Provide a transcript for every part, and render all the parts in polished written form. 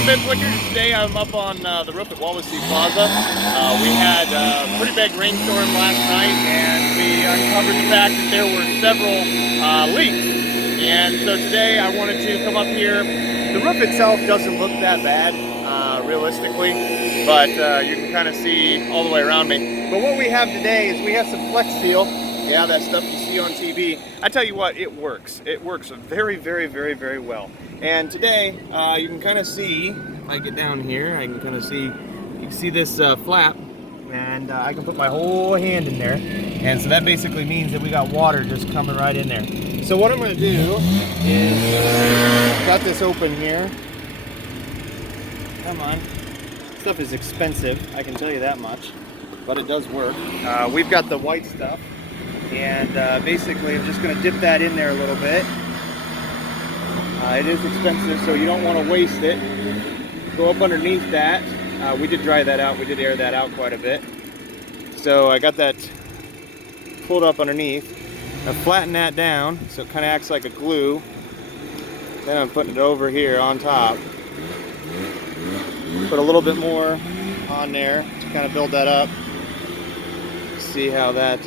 I'm Ben Flicker. Today I'm up on the roof at Wallacey Plaza. We had a pretty big rainstorm last night, and we uncovered the fact that there were several leaks. And so today I wanted to come up here. The roof itself doesn't look that bad, realistically, but you can kind of see all the way around me. But what we have today is we have some Flex Seal. Yeah, that stuff you see on TV. I tell you what, it works. It works very, very, very, very well. And today, you can kind of see, if I get down here, I can kind of see, you can see this flap, and I can put my whole hand in there. And so that basically means that we got water just coming right in there. So what I'm gonna do is, got this open here. Come on. Stuff is expensive, I can tell you that much, but it does work. We've got the white stuff. And basically I'm just going to dip that in there a little bit. It is expensive, so you don't want to waste it. Go up underneath that. We did dry that out, we did air that out quite a bit. So I got that pulled up underneath. I flatten that down so it kind of acts like a glue. Then I'm putting it over here on top. Put a little bit more on there to kind of build that up. See how that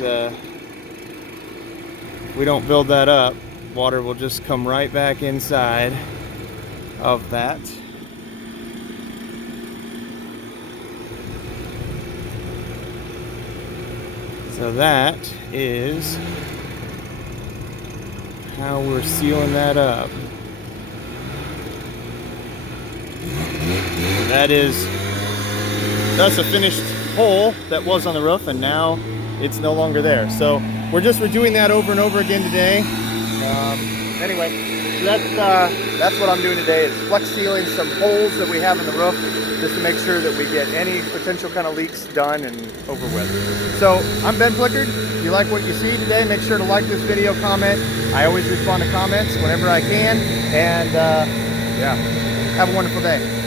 we don't build that up, water will just come right back inside of that. So that is how we're sealing that up. That's a finished hole that was on the roof, and now it's no longer there. So we're doing that over and over again today. Anyway, so that's what I'm doing today. Is flex sealing some holes that we have in the roof, just to make sure that we get any potential kind of leaks done and over with. So I'm Ben Flicker. If you like what you see today, make sure to like this video, comment. I always respond to comments whenever I can. And yeah, have a wonderful day.